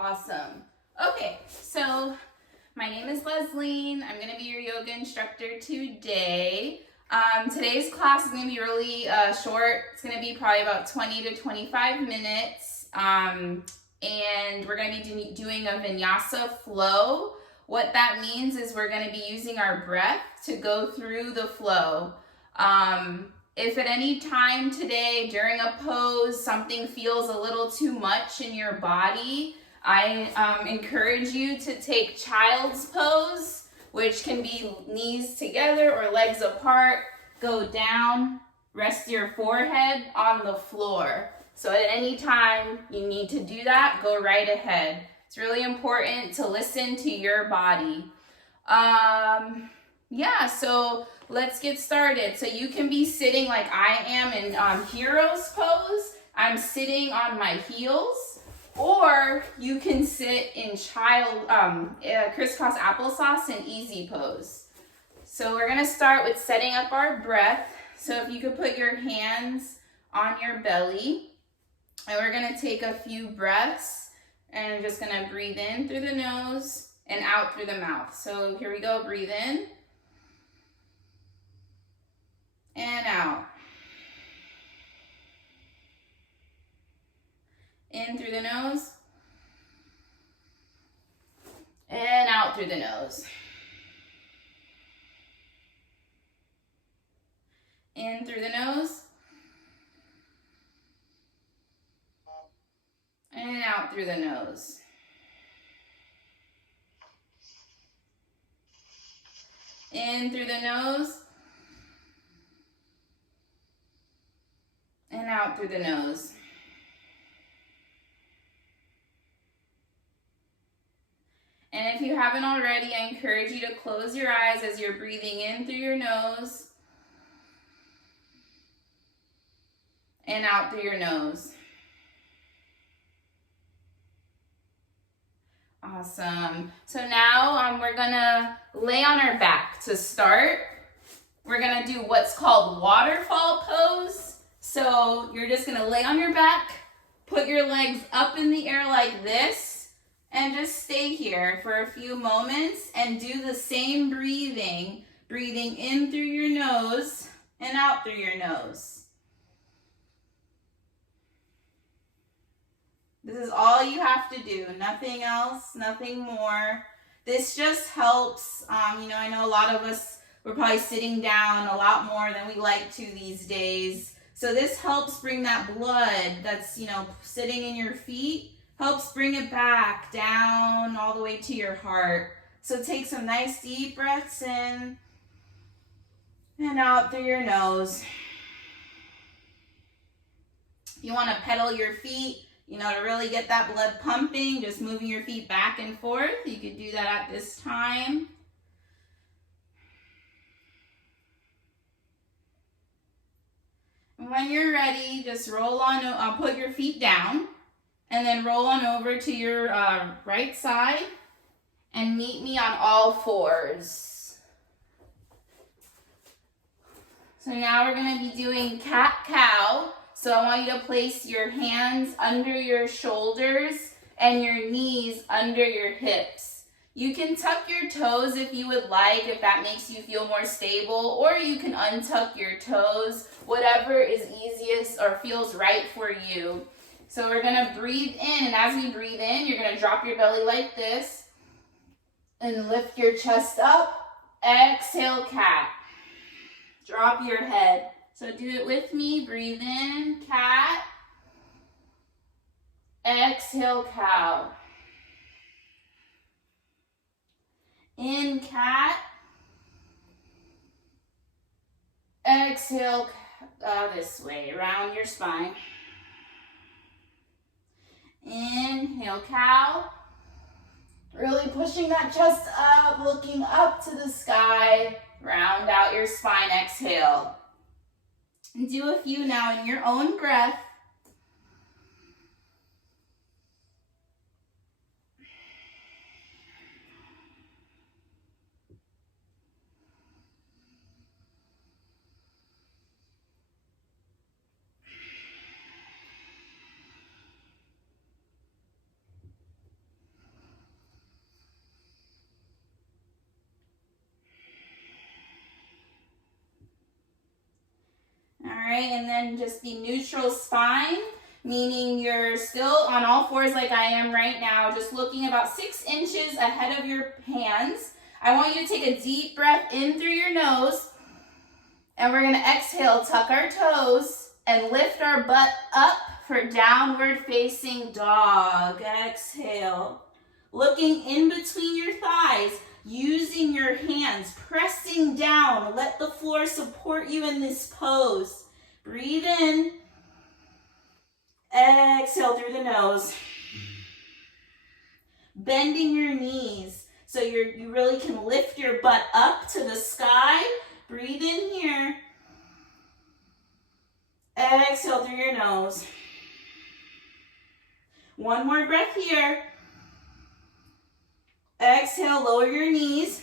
Awesome. Okay, so my name is Leslie. I'm going to be your yoga instructor today. Today's class is going to be really short. It's going to be probably about 20 to 25 minutes. And we're going to be doing a vinyasa flow. What that means is we're going to be using our breath to go through the flow. If at any time today during a pose something feels a little too much in your body, I encourage you to take child's pose, which can be knees together or legs apart. Go down, rest your forehead on the floor. So at any time you need to do that, go right ahead. It's really important to listen to your body. So let's get started. So you can be sitting like I am in hero's pose. I'm sitting on my heels. Or you can sit in crisscross applesauce and easy pose. So we're going to start with setting up our breath. So if you could put your hands on your belly. And we're going to take a few breaths. And I'm just going to breathe in through the nose and out through the mouth. So here we go. Breathe in. And out. In through the nose. And out through the nose. In through the nose. And out through the nose. In through the nose. And out through the nose. And if you haven't already, I encourage you to close your eyes as you're breathing in through your nose and out through your nose. Awesome. So now we're gonna lay on our back to start. We're gonna do what's called waterfall pose. So you're just gonna lay on your back, put your legs up in the air like this, and just stay here for a few moments and do the same breathing. Breathing in through your nose and out through your nose. This is all you have to do, nothing else, nothing more. This just helps, I know a lot of us, we're probably sitting down a lot more than we like to these days. So this helps bring that blood that's, sitting in your feet, helps bring it back down all the way to your heart. So take some nice deep breaths in and out through your nose. If you want to pedal your feet, to really get that blood pumping, just moving your feet back and forth. You could do that at this time. And when you're ready, just roll on, put your feet down, and then roll on over to your right side and meet me on all fours. So now we're going to be doing cat-cow. So I want you to place your hands under your shoulders and your knees under your hips. You can tuck your toes if you would like, if that makes you feel more stable, or you can untuck your toes, whatever is easiest or feels right for you. So we're going to breathe in, and as we breathe in, you're going to drop your belly like this and lift your chest up. Exhale, cat. Drop your head. So do it with me. Breathe in, cat. Exhale, cow. In, cat. Exhale, this way, around your spine. Inhale, cow. Really pushing that chest up, looking up to the sky. Round out your spine, exhale. And do a few now in your own breath. right? And then just the neutral spine, meaning you're still on all fours like I am right now, just looking about 6 inches ahead of your hands. I want you to take a deep breath in through your nose, and we're gonna exhale, tuck our toes, and lift our butt up for downward facing dog. Exhale. Looking in between your thighs, using your hands, pressing down. Let the floor support you in this pose. Breathe in. Exhale through the nose. Bending your knees so you really can lift your butt up to the sky. Breathe in here. Exhale through your nose. One more breath here. Exhale, lower your knees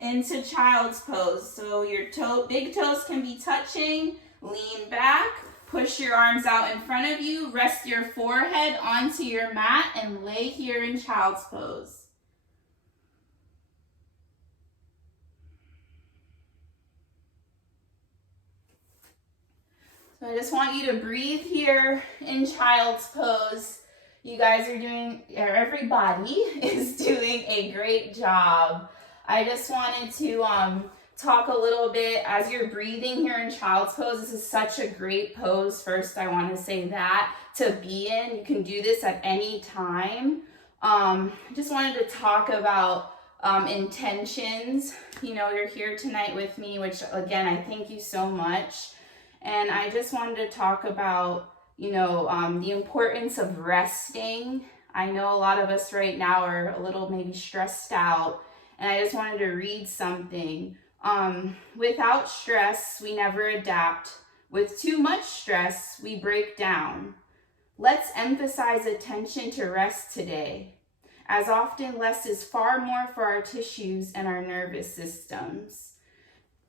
into child's pose. So your big toes can be touching. Lean back. Push your arms out in front of you. Rest your forehead onto your mat and lay here in child's pose. So I just want you to breathe here in child's pose. You guys are doing, everybody is doing a great job. I just wanted to talk a little bit as you're breathing here in child's pose. This is such a great pose. First, I want to say that to be in. You can do this at any time. I just wanted to talk about intentions. You know, you're here tonight with me, which again, I thank you so much. And I just wanted to talk about, you know, the importance of resting. I know a lot of us right now are a little maybe stressed out, and I just wanted to read something. Without stress, we never adapt. With too much stress, we break down. Let's emphasize attention to rest today. As often, less is far more for our tissues and our nervous systems.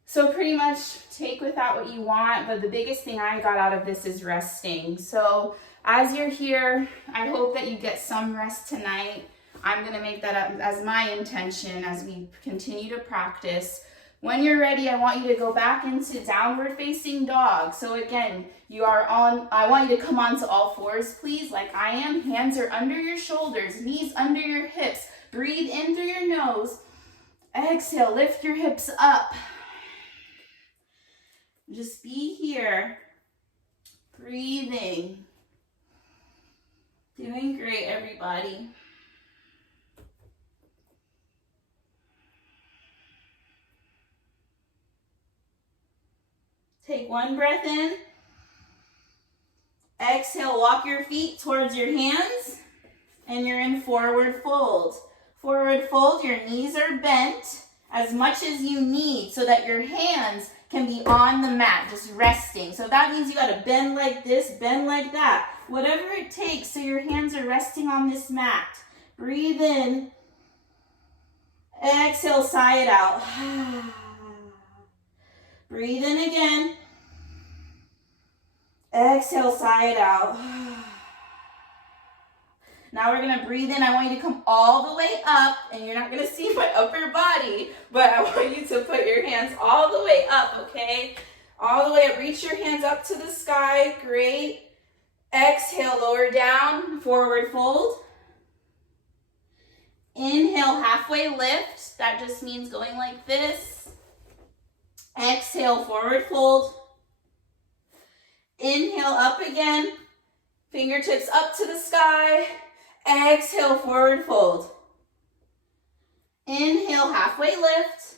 So pretty much take with that what you want, but the biggest thing I got out of this is resting. So as you're here, I hope that you get some rest tonight. I'm gonna make that up as my intention as we continue to practice. When you're ready, I want you to go back into downward facing dog. So again, I want you to come onto all fours, please, like I am. Hands are under your shoulders, knees under your hips. Breathe in through your nose. Exhale, lift your hips up. Just be here, breathing. Doing great, everybody. Take one breath in. Exhale, walk your feet towards your hands, and you're in forward fold. Forward fold, your knees are bent as much as you need so that your hands can be on the mat, just resting. So that means you gotta bend like this, bend like that. Whatever it takes so your hands are resting on this mat. Breathe in. Exhale, sigh it out. Breathe in again. Exhale, sigh it out. Now we're gonna breathe in. I want you to come all the way up, and you're not gonna see my upper body, but I want you to put your hands all the way up, okay? All the way up. Reach your hands up to the sky. Great. Exhale, lower down, forward fold. Inhale, halfway lift. That just means going like this. Exhale, forward fold. Inhale, up again. Fingertips up to the sky. Exhale, forward fold. Inhale, halfway lift.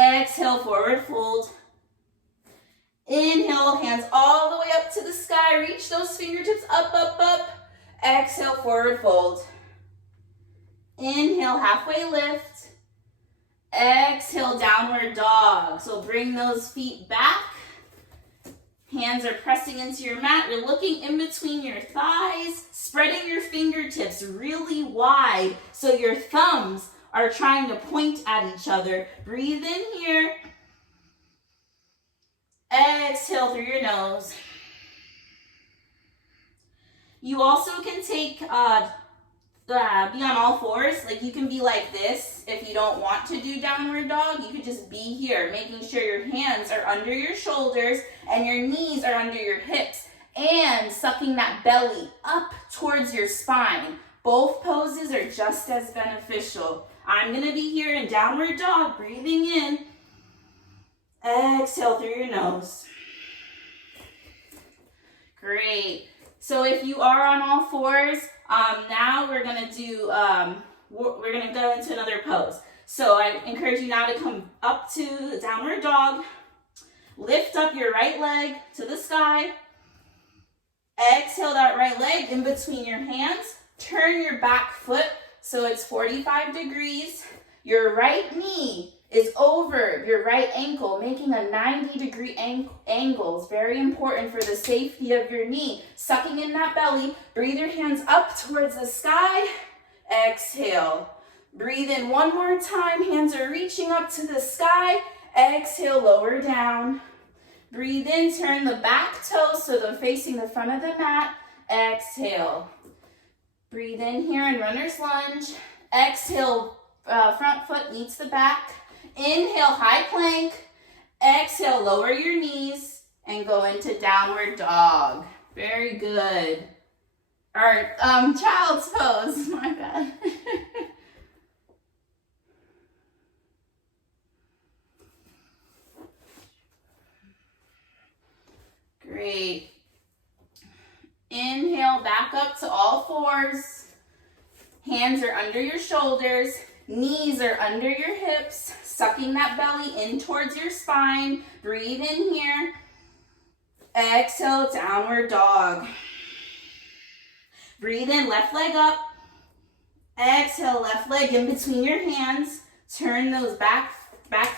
Exhale, forward fold. Inhale, hands all the way up to the sky. Reach those fingertips up, up, up. Exhale, forward fold. Inhale, halfway lift. Exhale, downward dog. So bring those feet back. Hands are pressing into your mat. You're looking in between your thighs, spreading your fingertips really wide so your thumbs are trying to point at each other. Breathe in here. Exhale through your nose. You also can take be on all fours. Like you can be like this if you don't want to do downward dog. You could just be here, making sure your hands are under your shoulders and your knees are under your hips, and sucking that belly up towards your spine. Both poses are just as beneficial. I'm gonna be here in downward dog, breathing in. Exhale through your nose. Great. So if you are on all fours, now we're gonna do, we're gonna go into another pose. So I encourage you now to come up to the downward dog. Lift up your right leg to the sky. Exhale that right leg in between your hands. Turn your back foot so it's 45 degrees. Your right knee is over your right ankle, making a 90-degree angle. It's very important for the safety of your knee. Sucking in that belly. Breathe your hands up towards the sky. Exhale. Breathe in one more time. Hands are reaching up to the sky. Exhale, lower down. Breathe in, turn the back toes so they're facing the front of the mat. Exhale. Breathe in here in runner's lunge. Exhale, front foot meets the back. Inhale, high plank. Exhale, lower your knees and go into downward dog. Very good. Or child's pose, my bad. Great. Inhale, back up to all fours. Hands are under your shoulders. Knees are under your hips. Sucking that belly in towards your spine. Breathe in here. Exhale, downward dog. Breathe in, left leg up. Exhale, left leg in between your hands. Turn those back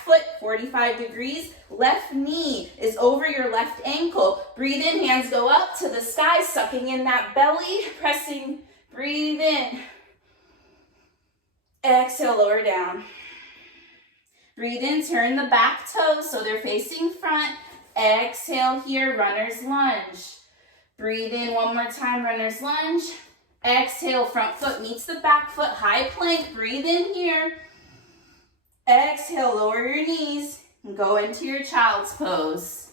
foot 45 degrees. Left knee is over your left ankle. Breathe in, hands go up to the sky, sucking in that belly, pressing, breathe in. Exhale, lower down. Breathe in, turn the back toes so they're facing front. Exhale here, runner's lunge. Breathe in one more time, runner's lunge. Exhale, front foot meets the back foot, high plank. Breathe in here. Exhale, lower your knees and go into your child's pose.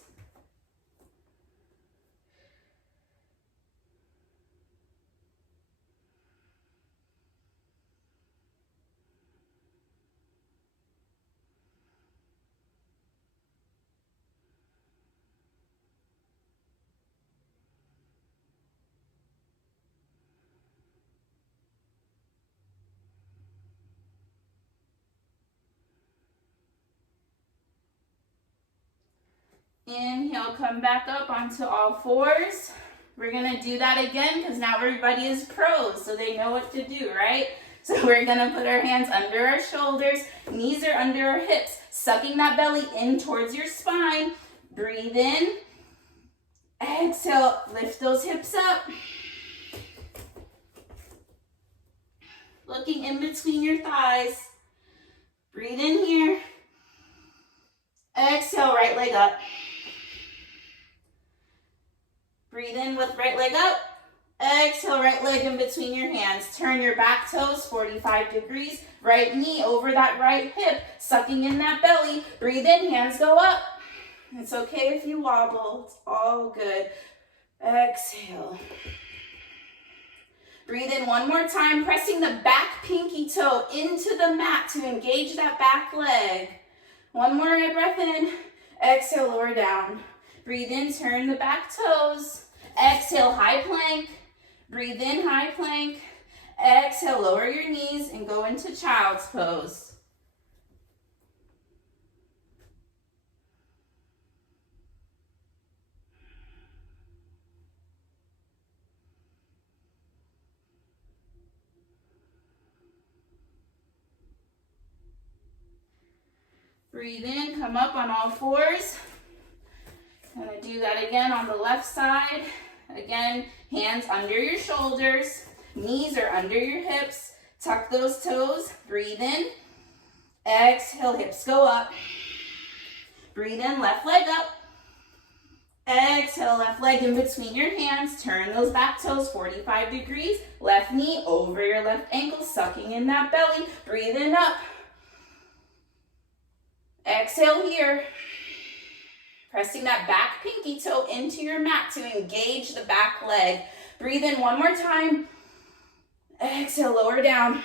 Inhale, come back up onto all fours. We're gonna do that again because now everybody is pros, so they know what to do, right? So we're gonna put our hands under our shoulders, knees are under our hips, sucking that belly in towards your spine. Breathe in. Exhale, lift those hips up. Looking in between your thighs. Breathe in here. Exhale, right leg up. Breathe in with right leg up. Exhale, right leg in between your hands. Turn your back toes 45 degrees. Right knee over that right hip, sucking in that belly. Breathe in, hands go up. It's okay if you wobble. It's all good. Exhale. Breathe in one more time, pressing the back pinky toe into the mat to engage that back leg. One more breath in. Exhale, lower down. Breathe in, turn the back toes. Exhale, high plank. Breathe in, high plank. Exhale, lower your knees and go into child's pose. Breathe in, come up on all fours. I'm gonna do that again on the left side. Again, hands under your shoulders, knees are under your hips. Tuck those toes, breathe in. Exhale, hips go up. Breathe in, left leg up. Exhale, left leg in between your hands. Turn those back toes 45 degrees. Left knee over your left ankle, sucking in that belly. Breathing up. Exhale here. Pressing that back pinky toe into your mat to engage the back leg. Breathe in one more time. Exhale, lower down.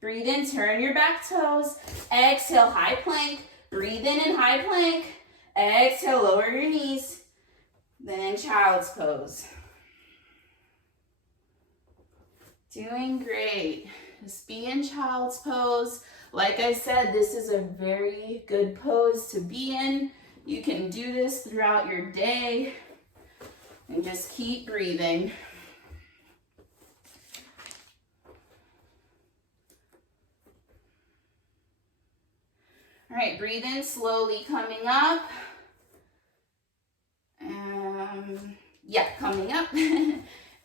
Breathe in, turn your back toes. Exhale, high plank. Breathe in high plank. Exhale, lower your knees. Then child's pose. Doing great. Just be in child's pose. Like I said, this is a very good pose to be in. You can do this throughout your day and just keep breathing. All right, breathe in slowly, coming up. Coming up.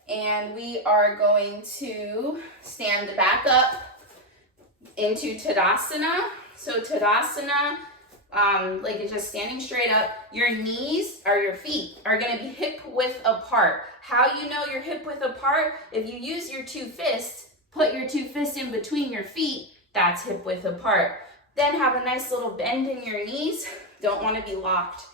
And we are going to stand back up into Tadasana. So Tadasana, like it's just standing straight up. Your knees or your feet are going to be hip width apart. How you know you're hip width apart? If you use your two fists, put your two fists in between your feet, that's hip width apart. Then have a nice little bend in your knees. Don't want to be locked.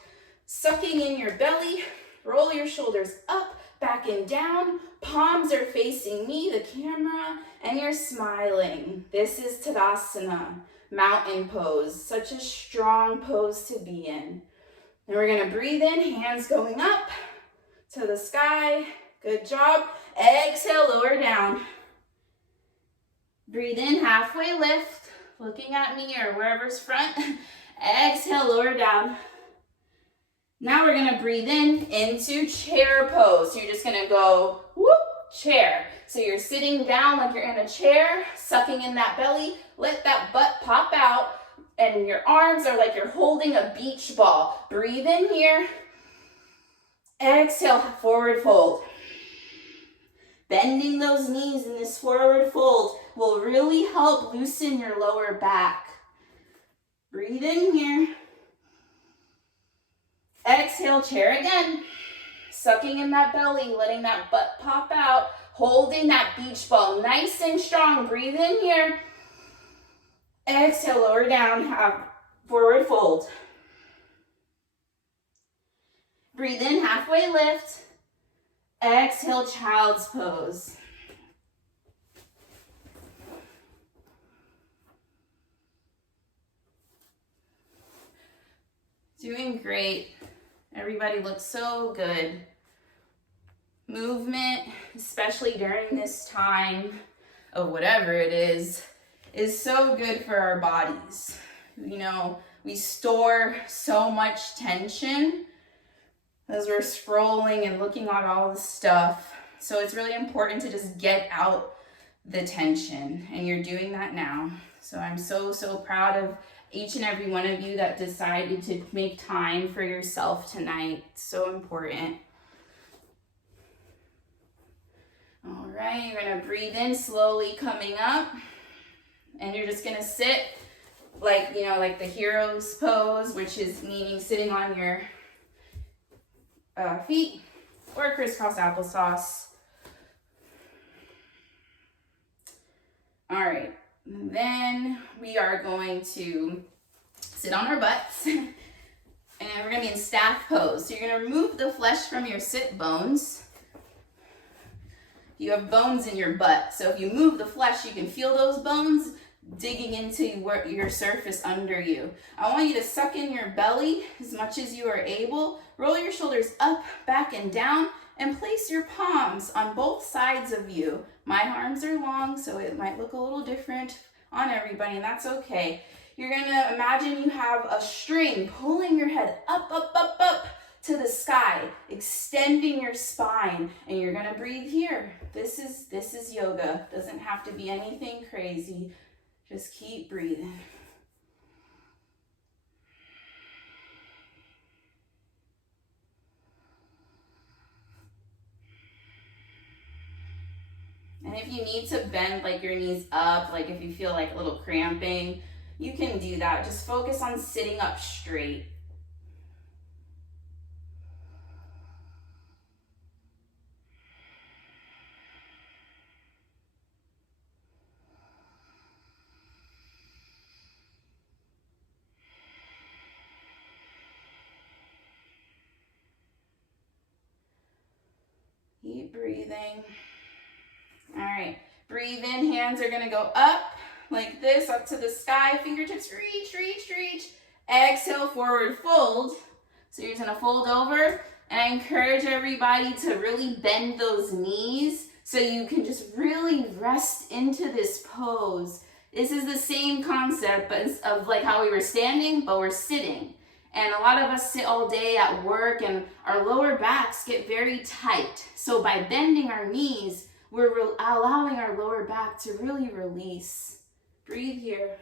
Sucking in your belly. Roll your shoulders up, back and down. Palms are facing me, the camera, and you're smiling. This is Tadasana, mountain pose. Such a strong pose to be in. And we're going to breathe in, hands going up to the sky. Good job. Exhale, lower down. Breathe in, halfway lift. Looking at me or wherever's front. Exhale, lower down. Now we're gonna breathe in into chair pose. So you're just gonna go, whoop, chair. So you're sitting down like you're in a chair, sucking in that belly. Let that butt pop out and your arms are like you're holding a beach ball. Breathe in here. Exhale, forward fold. Bending those knees in this forward fold will really help loosen your lower back. Breathe in here. Exhale, chair again. Sucking in that belly, letting that butt pop out, holding that beach ball nice and strong. Breathe in here. Exhale, lower down, forward fold. Breathe in, halfway lift. Exhale, child's pose. Doing great. Everybody looks so good. Movement, especially during this time of whatever it is so good for our bodies. You know, we store so much tension as we're scrolling and looking at all the stuff. So it's really important to just get out the tension, and you're doing that now. So I'm so proud of each and every one of you that decided to make time for yourself tonight. So important. All right, you're gonna breathe in slowly, coming up, and you're just gonna sit like, you know, like the hero's pose, which is meaning sitting on your feet, or crisscross applesauce. All right, then we are going to sit on our butts, and we're gonna be in staff pose. So you're gonna remove the flesh from your sit bones. You have bones in your butt, so if you move the flesh, you can feel those bones digging into your surface under you. I want you to suck in your belly as much as you are able. Roll your shoulders up, back, and down, and place your palms on both sides of you. My arms are long, so it might look a little different on everybody, and that's okay. You're gonna imagine you have a string pulling your head up, up, up, up to the sky, extending your spine, and you're gonna breathe here. This is yoga. Doesn't have to be anything crazy. Just keep breathing. And if you need to bend like your knees up, like if you feel like a little cramping, you can do that. Just focus on sitting up straight. Keep breathing. All right, breathe in, hands are gonna go up like this, up to the sky, fingertips reach, reach, reach. Exhale, forward fold. So you're just gonna fold over, and I encourage everybody to really bend those knees so you can just really rest into this pose. This is the same concept but of like how we were standing, but we're sitting. And a lot of us sit all day at work and our lower backs get very tight. So by bending our knees, we're allowing our lower back to really release. Breathe here.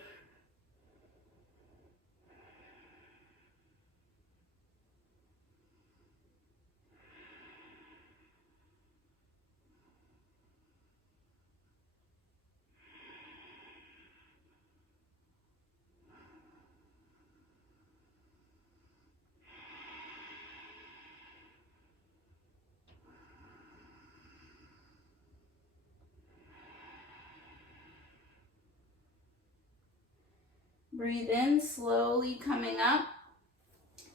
Breathe in, slowly coming up.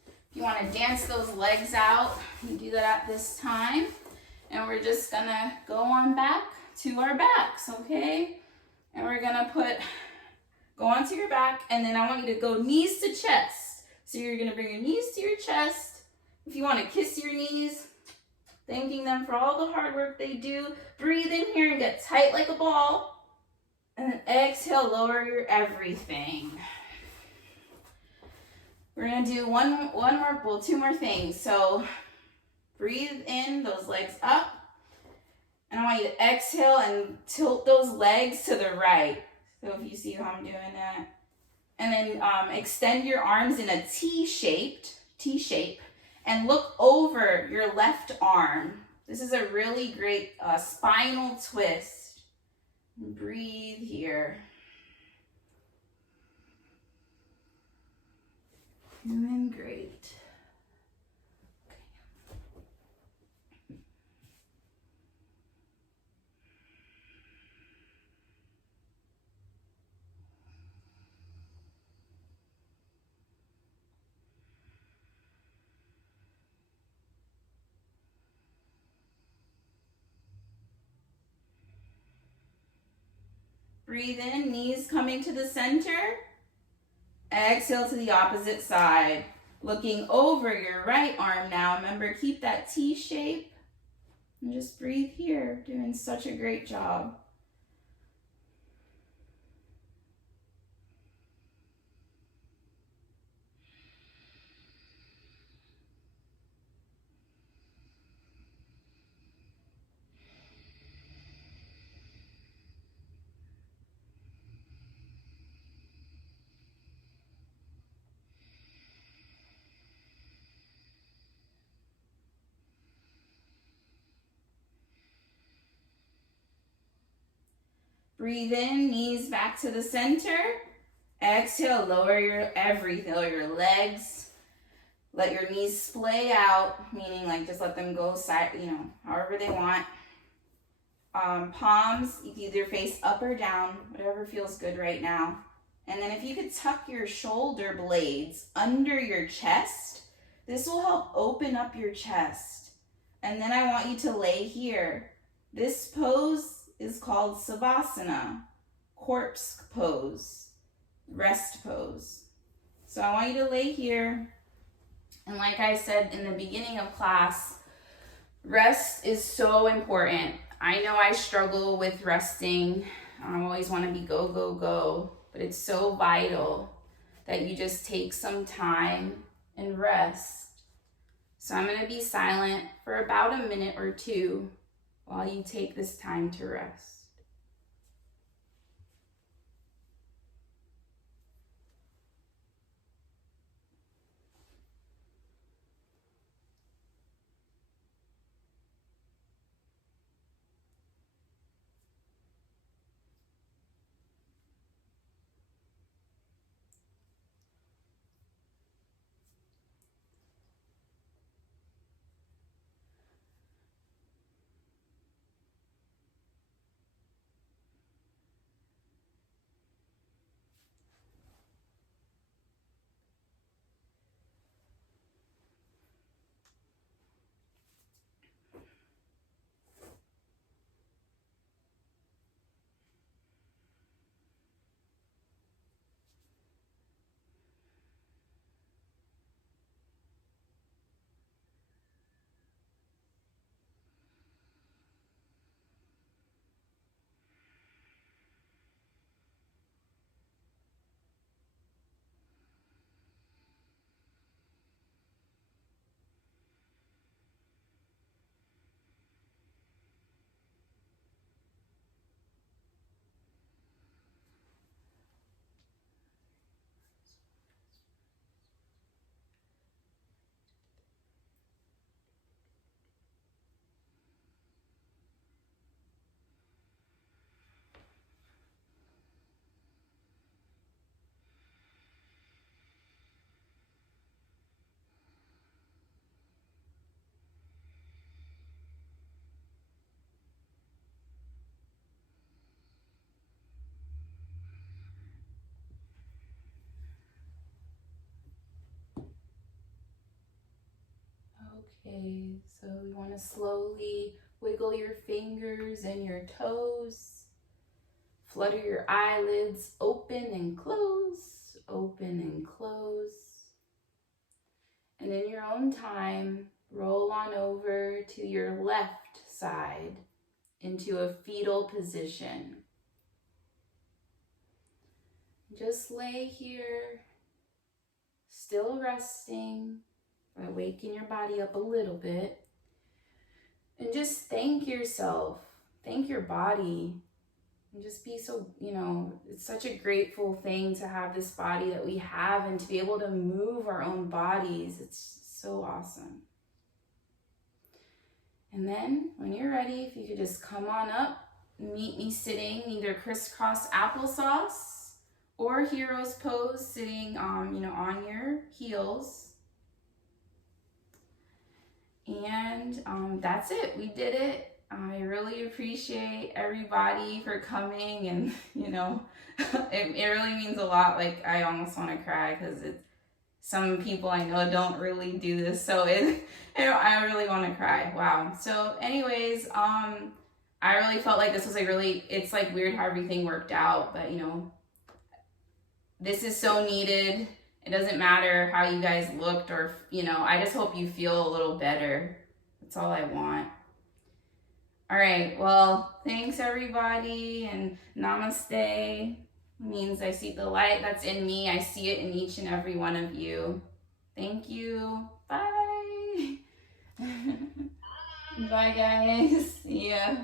If you want to dance those legs out, you do that at this time. And we're just gonna go on back to our backs, okay? And we're gonna go onto your back, and then I want you to go knees to chest. So you're gonna bring your knees to your chest. If you want to kiss your knees, thanking them for all the hard work they do. Breathe in here and get tight like a ball. And then exhale, lower your everything. We're gonna do two more things. So breathe in, those legs up. And I want you to exhale and tilt those legs to the right. So if you see how I'm doing that. And then extend your arms in a T shape, and look over your left arm. This is a really great spinal twist. Breathe here. Doing great. Breathe in, knees coming to the center. Exhale to the opposite side. Looking over your right arm now. Remember, keep that T shape. And just breathe here. Doing such a great job. Breathe in, knees back to the center. Exhale, lower your everything, lower your legs. Let your knees splay out, meaning like just let them go side, however they want. Palms, you can either face up or down, whatever feels good right now. And then if you could tuck your shoulder blades under your chest, this will help open up your chest. And then I want you to lay here. This pose is called Savasana, corpse pose, rest pose. So I want you to lay here. And like I said in the beginning of class, rest is so important. I know I struggle with resting. I always want to be go, go, go. But it's so vital that you just take some time and rest. So I'm going to be silent for about a minute or two while you take this time to rest. Okay, so you want to slowly wiggle your fingers and your toes. Flutter your eyelids open and close, open and close. And in your own time, roll on over to your left side into a fetal position. Just lay here, still resting, by waking your body up a little bit. And just thank yourself, thank your body. And just be so, it's such a grateful thing to have this body that we have and to be able to move our own bodies. It's so awesome. And then when you're ready, if you could just come on up, meet me sitting either crisscross applesauce or hero's pose, sitting, on your heels. And that's it. We did it. I really appreciate everybody for coming, and it really means a lot. Like, I almost want to cry because some people I know don't really do this, so I really want to cry. Wow. So anyways, I really felt like this was it's like weird how everything worked out, but this is so needed. It doesn't matter how you guys looked, or I just hope you feel a little better. That's all I want. All right, well, thanks everybody, and namaste. It means I see the light that's in me. I see it in each and every one of you. Thank you. Bye. Bye, guys. See ya.